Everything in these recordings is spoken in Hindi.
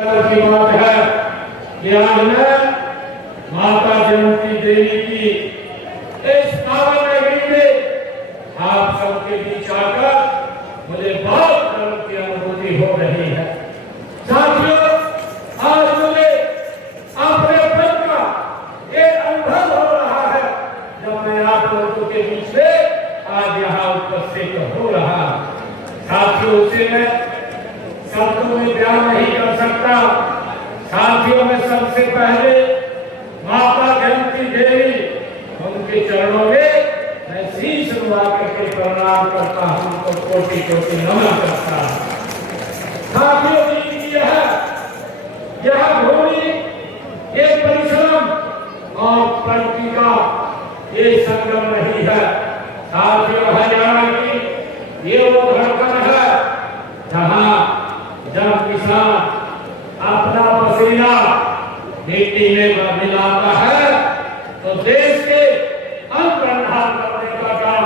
की बात है कि आज मैं माता जयंती देवी की इस पावन नगरी में आप सबके बीच आकर मुझे बहुत गर्व की अनुभूति हो रही है। साथियों, आज मुझे अपने मन का ये अनुभव हो रहा है जब मैं आप लोगों के बीच में आज यहाँ उपस्थित हो रहा। साथियों, उसे मैं शब्दों में बयान नहीं कर सकता। साथियों, में सबसे पहले माता जयंती देवी उनके चरणों में मैं शीश नवा करके प्रणाम करता हूं, तो कोटि कोटि नमन करता हूं। साथियों, यह भूमि, ये परिश्रम और प्रकृति का ये संगम नहीं है। साथियों, हरियाणा की ये वो धड़कन है जहां जब किसान अपना पसीना मिट्टी में मिलाता है तो देश के अनुसंधान करने का काम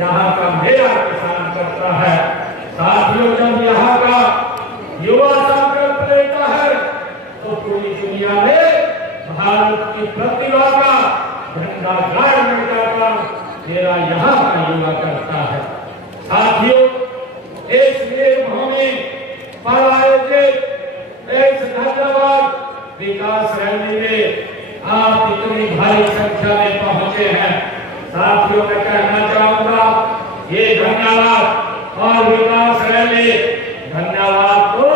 यहाँ का मेरा किसान करता है। साथियों, जब यहाँ का युवा संकल्प लेता है तो पूरी दुनिया में भारत की प्रतिभा का झंडा गाड़ने का काम मेरा यहाँ का युवा करता है। साथियों, इसलिए भूमि पर आयोजित इस धन्यवाद विकास रैली में आप इतनी भारी संख्या में पहुंचे हैं। साथियों, मैं कहना चाहूंगा ये धन्यवाद और विकास रैली धन्यवाद तो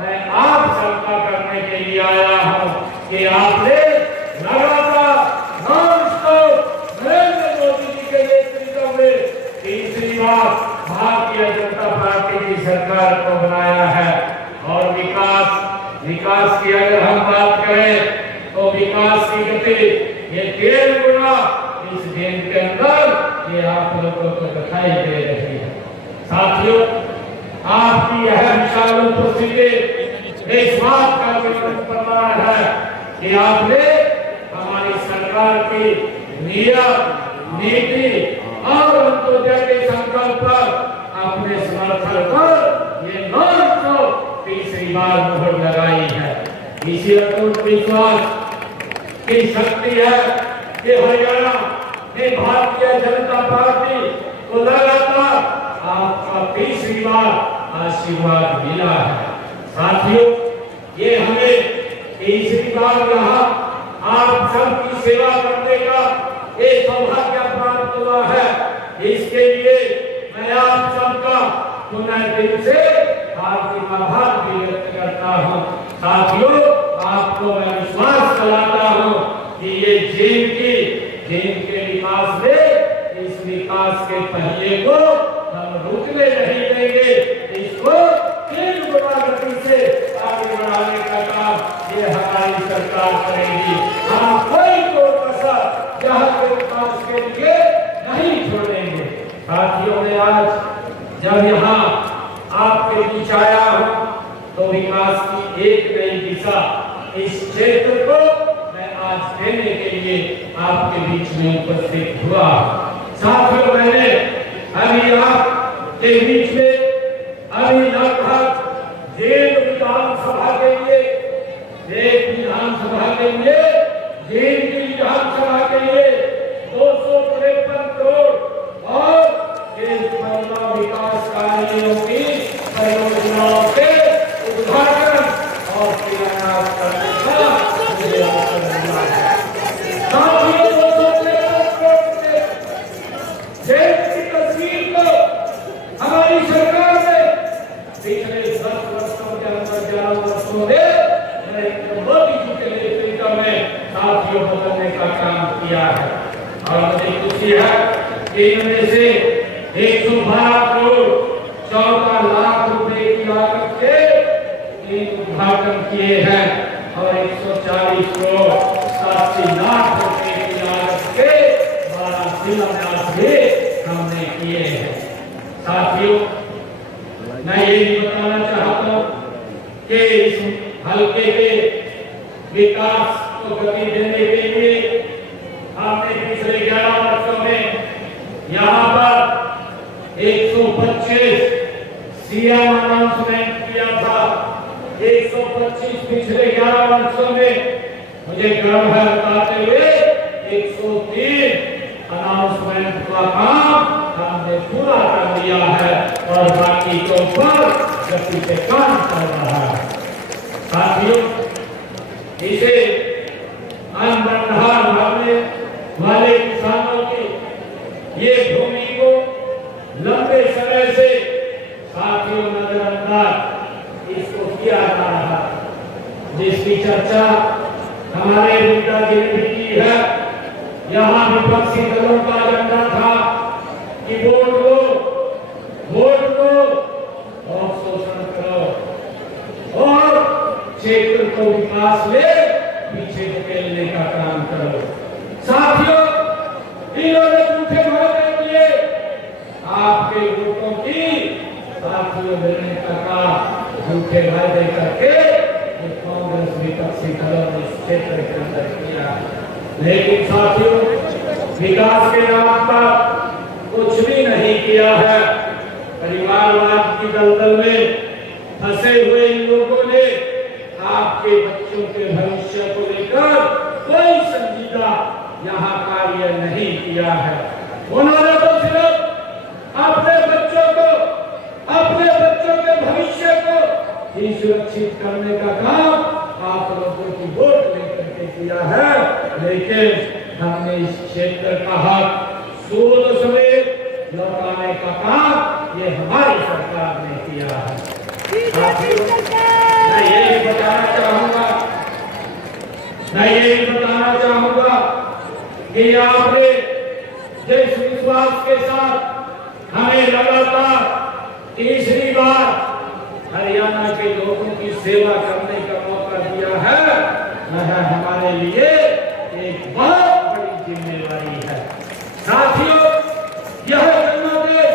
मैं आप सबका करने के लिए आया हूं कि आपने लगातार नॉनस्टॉप नरेंद्र मोदी जी के नेतृत्व में तीसरी बार भारतीय जनता पार्टी की सरकार को बनाया है। और विकास की अगर हम बात करें तो विकास की गति ये 1.5 गुना इस दिन के अंदर ये आप लोगों को दिखाई दे रही है। साथियों, आपकी यह विशाल उपस्थिति इस बात का प्रमाण है कि आपने हमारी सरकार की नियत, नीति और अंत्योदय के संकल्प पर अपने समर्थन पर ये नॉनस्टॉप तीसरी बार मोहर लगाई है। इसी अटूट विश्वास की शक्ति है कि हरियाणा में भारतीय जनता पार्टी को लगातार आपका तीसरी बार आशीर्वाद मिला है। साथियों, ये हमें तीसरी बार यहाँ आप सबकी सेवा करने का एक सौभाग्य प्राप्त हुआ है। इसके लिए मैं आप सबका पुनः दिल से हार्दिक आभार भी व्यक्त करता हूँ। साथियों, आपको मैं विश्वास दिलाता हूँ कि ये जेल के विकास में इस विकास के पहिए को हम रुकने नहीं देंगे। इसको 3 गुना गति से आगे बढ़ाने का काम ये हमारी सरकार करेगी। हम कोई को कसर यहाँ के विकास के लिए नहीं छोड़ेंगे। साथियों, ने आज जब यहाँ आपके बीच आया हूं तो विकास की एक नई दिशा इस क्षेत्र को मैं आज देने के लिए आपके बीच में उपस्थित हुआ। साथियों, मैंने अभी आपके बीच में अभी लगभग 1 विधानसभा के लिए 1 विधानसभा के लिए 1 विधानसभा के लिए 253 करोड़ और विकास कार्यों की परियोजनाओं के उद्घाटन और शिलान्यास करने का मुझे अवसर मिला है। साथियों, की तस्वीर को हमारी सरकार ने पिछले 10 वर्षों के अंदर 11 वर्षों में नरेंद्र मोदी जी के नेतृत्व में साथियों बदलने का काम किया है। और मुझे खुशी है कि इनमें से 112 करोड़ 14 लाख रुपए की लागत के 3 उद्घाटन किए हैं और 140 करोड़ 87 लाख रुपए की लागत के 12 शिलान्यास भी हमने किए हैं। साथियों, मैं ये भी बताना चाहता हूँ कि इस हल्के के विकास को गति देने के लिए हमने पिछले 11 वर्षों में यहाँ पर 125 सीएम अनाउंसमेंट किया था। 125 125 पिछले 11 वर्षों में मुझे गर्व है बताते हुए 103 अनाउंसमेंट का काम हमने पूरा कर दिया है और बाकी के ऊपर गति से काम कर रहा है। साथियों, इसे अनबंधार भागने वाले किसानों की ये भूमि को लंबे समय से साथियों नजरअंदाज इसको किया जा रहा है, जिसकी चर्चा हमारे नेता जी ने भी की है। यहाँ विपक्षी दलों का एजेंडा था कि वोट दो और शोषण करो और क्षेत्र को विकास में पीछे धकेलने का काम करो। साथियों, इन्होंने झूठे वादे किए, आपके वोटों की साथियों मिलने का काम झूठे वादे करके कांग्रेस विपक्षी दलों ने इस क्षेत्र के अंदर किया। लेकिन साथियों, विकास के नाम पर कुछ भी नहीं किया है। परिवारवाद की दलदल में फंसे हुए इन लोगों ने आपके बच्चों के भविष्य को लेकर कोई संजीदा यहाँ कार्य नहीं किया है। उन्होंने तो सिर्फ अपने बच्चों के भविष्य को ही सुरक्षित करने का काम आप लोगों की वोट लेकर के किया है। लेकिन हमने इस क्षेत्र का हक सूद समेत लौटाने का काम ये हमारी सरकार ने किया है। मैं यही बताना चाहूंगा कि आपने जिस विश्वास के साथ हमें लगातार तीसरी बार हरियाणा के लोगों की सेवा करने का मौका दिया है, वह हमारे लिए एक बहुत बड़ी जिम्मेवारी है। साथियों, यह जन्मदिन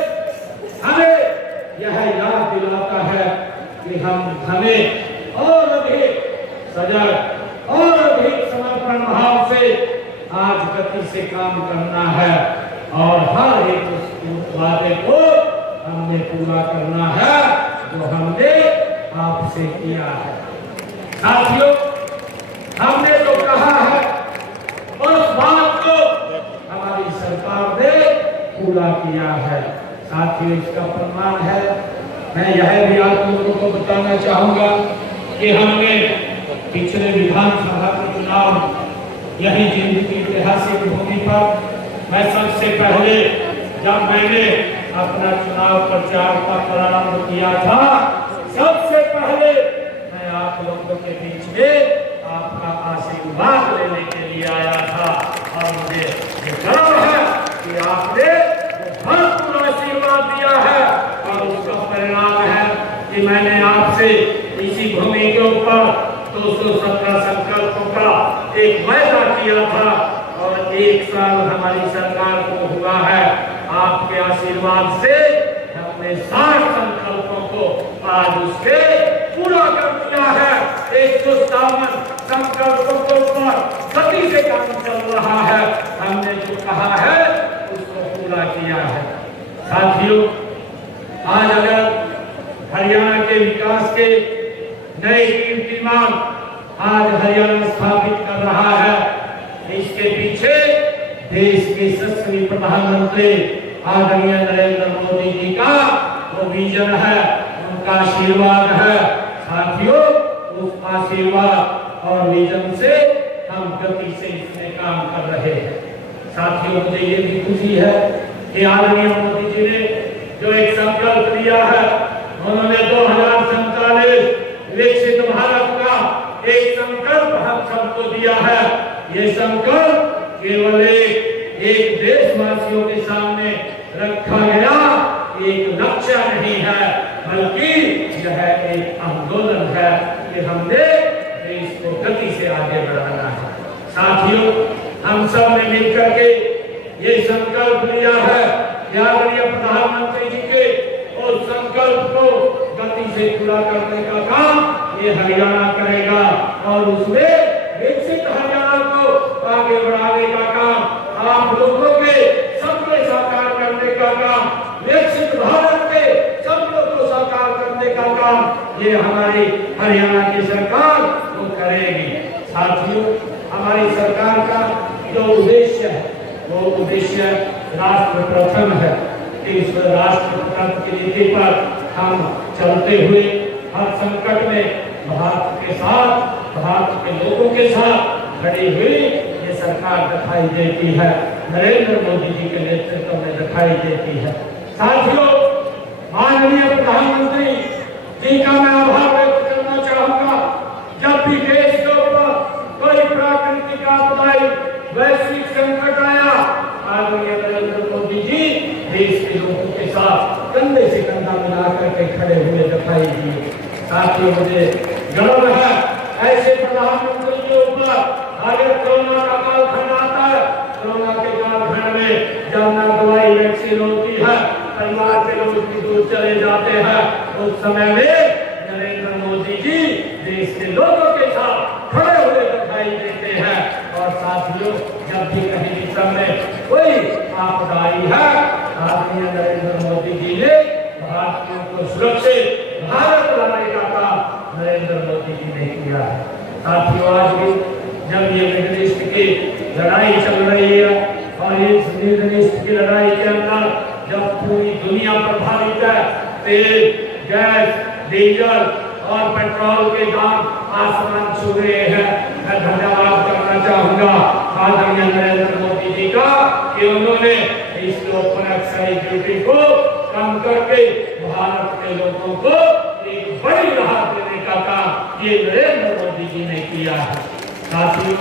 हमें यह याद दिलाता है कि हमें और अधिक सजग और अधिक समर्पण भाव से आज गति से काम करना है और हर एक उस वादे को हमने पूरा करना है जो हमने आपसे किया है। साथियों, हमने जो कहा है उस बात को हमारी सरकार ने पूरा किया है। साथियों, इसका प्रमाण है, मैं यह भी आप लोगों को बताना चाहूंगा कि हमने पिछले विधानसभा के चुनाव यही जिंदगी की ऐतिहासिक भूमि पर मैं सबसे पहले जब मैंने अपना चुनाव प्रचार का प्रारंभ किया था, सबसे पहले मैं आप लोगों के बीच में आपका आशीर्वाद लेने के लिए आया था और मुझे गर्व है कि आपने भरपूर आशीर्वाद दिया है और उसका परिणाम है कि मैंने आपसे इसी भूमि के ऊपर 217 संकल्पों का एक वायदा किया था और 1 साल हमारी सरकार को हुआ है। आपके आशीर्वाद से हमने 60 संकल्पों को आज उसके पूरा कर दिया है। 157 संकल्पों के ऊपर गति से काम चल रहा है। हमने जो कहा है उसको पूरा किया है। साथियों, आज अगर हरियाणा के विकास के नए कीर्तिमान आज हरियाणा स्थापित कर रहा है, इसके पीछे देश के यशस्वी प्रधानमंत्री आदरणीय नरेंद्र मोदी जी का वो विजन है, उनका आशीर्वाद है। साथियों, उस आशीर्वाद और विजन से हम गति से इसमें काम कर रहे हैं। साथियों, मुझे ये भी खुशी है कि आदरणीय मोदी जी ने जो एक संकल्प लिया है, उन्होंने 2047 विकसित भारत का एक संकल्प हम सबको दिया है। ये संकल्प केवल एक देशवासियों के सामने रखा गया एक लक्ष्य नहीं है, बल्कि यह एक आंदोलन है कि हमने देश को गति से आगे बढ़ाना है। साथियों, हम सब ने मिलकर के ये संकल्प लिया है कि आदरणीय प्रधानमंत्री जी के उस संकल्प को गति से पूरा करने का काम ये हरियाणा करेगा और उसमें विकसित हरियाणा को आगे बढ़ाने का काम, आप लोगों के सपने साकार करने का काम, विकसित भारत के सपनों को साकार करने का काम ये हमारी हरियाणा की सरकार वो करेगी। साथियों, हमारी सरकार का जो उद्देश्य है वो उद्देश्य राष्ट्र प्रथम है। इस राष्ट्र प्रथम की नीति पर हम चलते हुए हर संकट में भारत के साथ, भारत के लोगों के साथ खड़ी हुई ये सरकार दिखाई देती है, नरेंद्र मोदी जी के नेतृत्व में दिखाई देती है। साथियों, माननीय प्रधानमंत्री जी का मैं आभार व्यक्त करना चाहूंगा। जब भी देश के ऊपर कोई प्राकृतिक आपदा, वैश्विक संकट आया, आदरणीय नरेंद्र मोदी जी देश के लोगों के साथ कंधे से कंधा मिलाकर के खड़े हुए दिखाई दिए। साथियों, मुझे गर्व है ऐसे प्रधानमंत्री के ऊपर। अगर कोरोना का कालखंड आता है, कोरोना के कालखंड में जब न दवाई वैक्सीन होती है, परिवार के लोग भी दूर चले जाते हैं, उस समय में नरेंद्र मोदी जी देश के लोगों के साथ खड़े हुए दिखाई देते हैं। और साथियों, जब भी कहीं विश्व में कोई आपदा आई है, आदरणीय नरेंद्र मोदी जी ने भारतीयों को सुरक्षित भारत लाने का काम नरेंद्र मोदी जी ने किया है। साथियों, आज भी जब ये मिडिल ईस्ट की लड़ाई चल रही है और इस मिडिल ईस्ट की लड़ाई के अंदर जब पूरी दुनिया प्रभावित है, तेल, गैस, डीजल और पेट्रोल के दाम आसमान छू रहे हैं, मैं धन्यवाद करना चाहूंगा आदरणीय नरेंद्र मोदी जी का कि उन्होंने इस ओपन एक्साइज ड्यूटी को कम करके भारत के लोगों को एक बड़ी राहत देने का काम ये नरेंद्र मोदी जी ने किया है। साथियों,